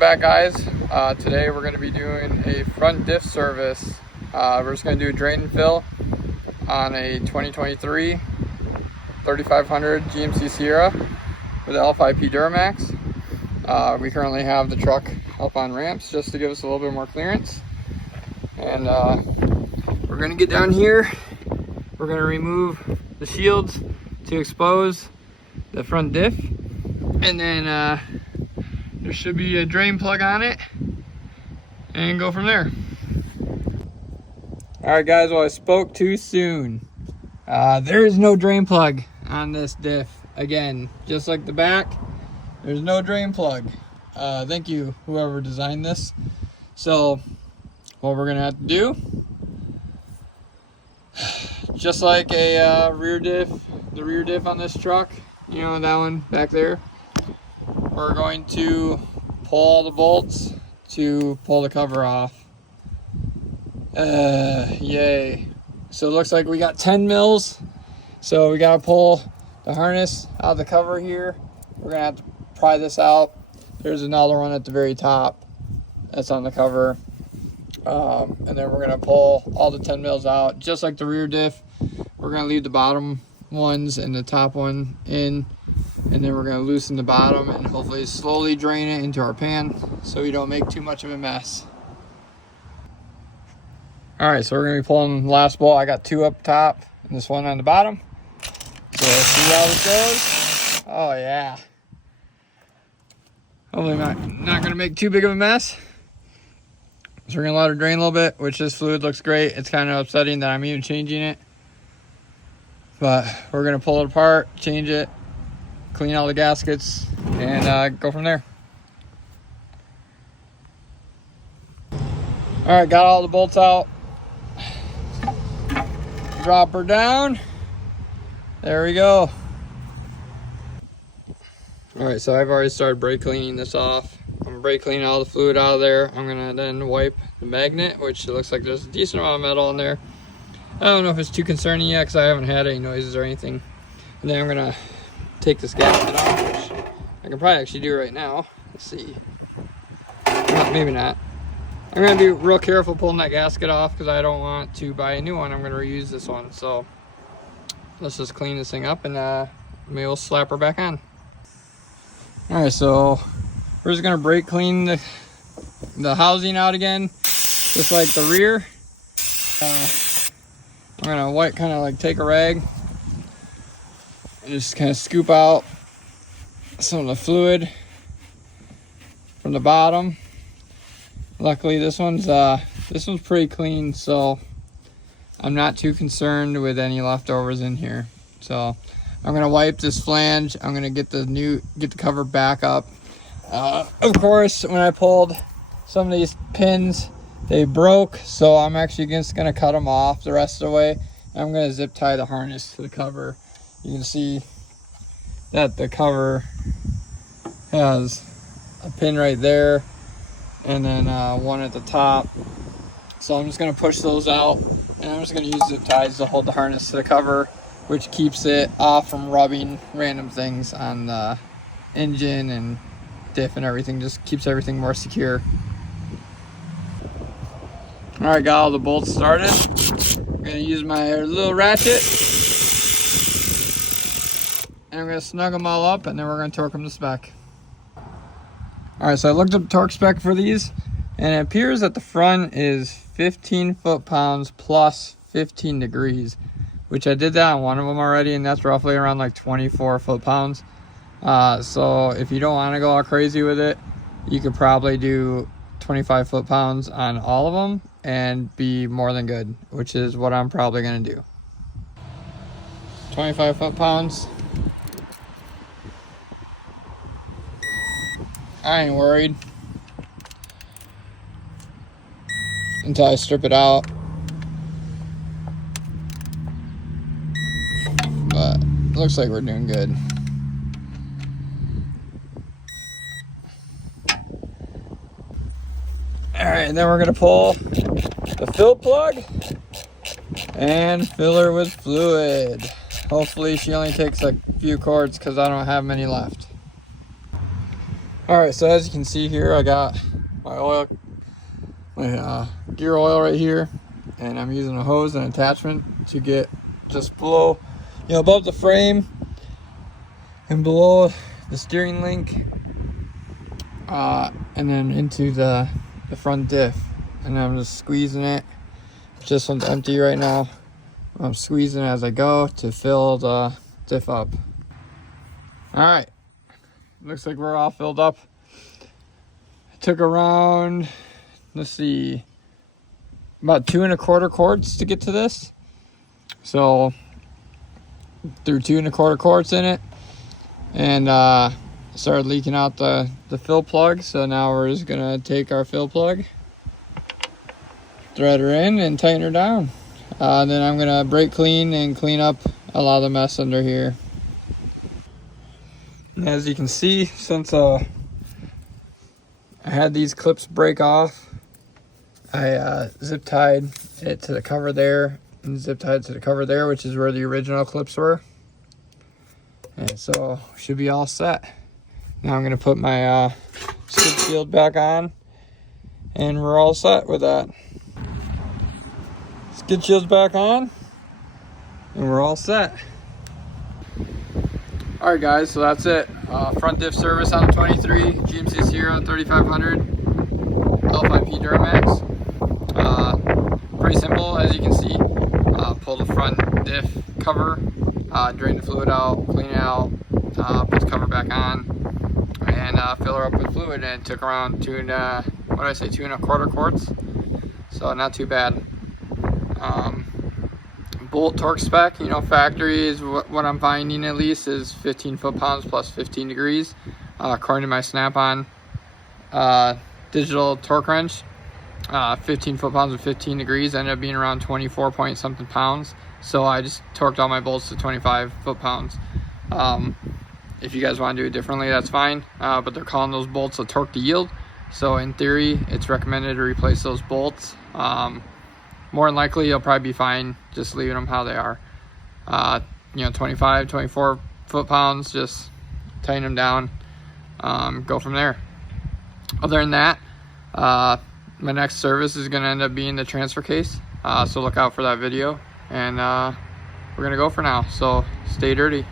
back, guys. Today we're going to be doing a front diff service. We're just going to do a drain and fill on a 2023 3500 GMC Sierra with L5P Duramax. We currently have the truck up on ramps just to give us a little bit more clearance. And we're going to get down here. We're going to remove the shields to expose the front diff. And then there should be a drain plug on it and go from there. All right, guys, well, I spoke too soon. There is no drain plug on this diff. Again, just like the back, there's no drain plug. Thank you, whoever designed this. So what we're gonna have to do, just like a rear diff, the rear diff on this truck, you know, that one back there, we're going to pull all the bolts to pull the cover off. Yay. So it looks like we got 10 mils. So we gotta pull the harness out of the cover here. We're gonna have to pry this out. There's another one at the very top that's on the cover. And then we're gonna pull all the 10 mils out, just like the rear diff. We're gonna leave the bottom ones and the top one in, and then we're gonna loosen the bottom and hopefully slowly drain it into our pan so we don't make too much of a mess. All right, so we're gonna be pulling the last bolt. I got two up top and this one on the bottom. So let's see how this goes. Oh yeah. Hopefully not gonna make too big of a mess. So we're gonna let it drain a little bit, which this fluid looks great. It's kind of upsetting that I'm even changing it. But we're gonna pull it apart, change it, clean all the gaskets, and go from there. All right, got all the bolts out. Drop her down. There we go. All right, so I've already started brake cleaning this off. I'm gonna brake clean all the fluid out of there. I'm gonna then wipe the magnet, which it looks like there's a decent amount of metal in there. I don't know if it's too concerning yet because I haven't had any noises or anything. And then I'm gonna take this gasket off, which I can probably actually do right now. Let's see. Maybe not. I'm gonna be real careful pulling that gasket off because I don't want to buy a new one. I'm gonna reuse this one. So let's just clean this thing up and maybe we'll slap her back on. All right, so we're just gonna brake clean the housing out again, just like the rear. I'm gonna kind of like take a rag and just kind of scoop out some of the fluid from the bottom. Luckily, this one's pretty clean, so I'm not too concerned with any leftovers in here. So I'm gonna wipe this flange. I'm gonna get the cover back up. Of course, when I pulled some of these pins, they broke, so I'm actually just gonna cut them off the rest of the way. I'm gonna zip tie the harness to the cover. You can see that the cover has a pin right there and then one at the top. So I'm just gonna push those out and I'm just gonna use zip ties to hold the harness to the cover, which keeps it off from rubbing random things on the engine and diff and everything. Just keeps everything more secure. All right, got all the bolts started. I'm gonna use my little ratchet and I'm gonna snug them all up and then we're gonna torque them to spec. All right, so I looked up torque spec for these and it appears that the front is 15 foot-pounds plus 15 degrees, which I did that on one of them already, and that's roughly around like 24 foot-pounds. So if you don't want to go all crazy with it, you could probably do 25 foot-pounds on all of them and be more than good, which is what I'm probably going to do. 25 foot-pounds. I ain't worried until I strip it out. But it looks like we're doing good. All right, and then we're gonna pull the fill plug and fill her with fluid. Hopefully she only takes a few quarts because I don't have many left. All right, so as you can see here, I got my oil, my gear oil right here, and I'm using a hose and attachment to get just below, above the frame and below the steering link, and then into the front diff. And I'm just squeezing it. This one's empty right now. I'm squeezing as I go to fill the diff up. All right, looks like we're all filled up. It took around, let's see, about 2 1/4 quarts to get to this. So threw 2 1/4 quarts in it, and started leaking out the fill plug. So now we're just gonna take our fill plug, thread her in, and tighten her down. Then I'm gonna brake clean and clean up a lot of the mess under here. And as you can see, since I had these clips break off, I zip tied it to the cover there, and zip tied to the cover there, which is where the original clips were. And so should be all set. Now I'm gonna put my skid shield back on, and we're all set with that. Skid shield's back on, and we're all set. All right, guys, so that's it. Front diff service on the 23 GMC Sierra 3500 L5P Duramax. Pretty simple, as you can see. Pull the front diff cover, drain the fluid out, clean it out, put the cover back on, and fill her up with fluid. And it took around 2 1/4 quarts. So not too bad. Bolt torque spec, factory is what I'm finding, at least, is 15 foot-pounds plus 15 degrees. According to my Snap-on digital torque wrench, 15 foot-pounds with 15 degrees ended up being around 24 point something pounds. So I just torqued all my bolts to 25 foot-pounds. If you guys want to do it differently, that's fine. But they're calling those bolts a torque to yield. So in theory, it's recommended to replace those bolts. More than likely, you'll probably be fine just leaving them how they are. 25, 24 foot-pounds, just tighten them down, go from there. Other than that, my next service is going to end up being the transfer case. So look out for that video, and we're going to go for now. So stay dirty.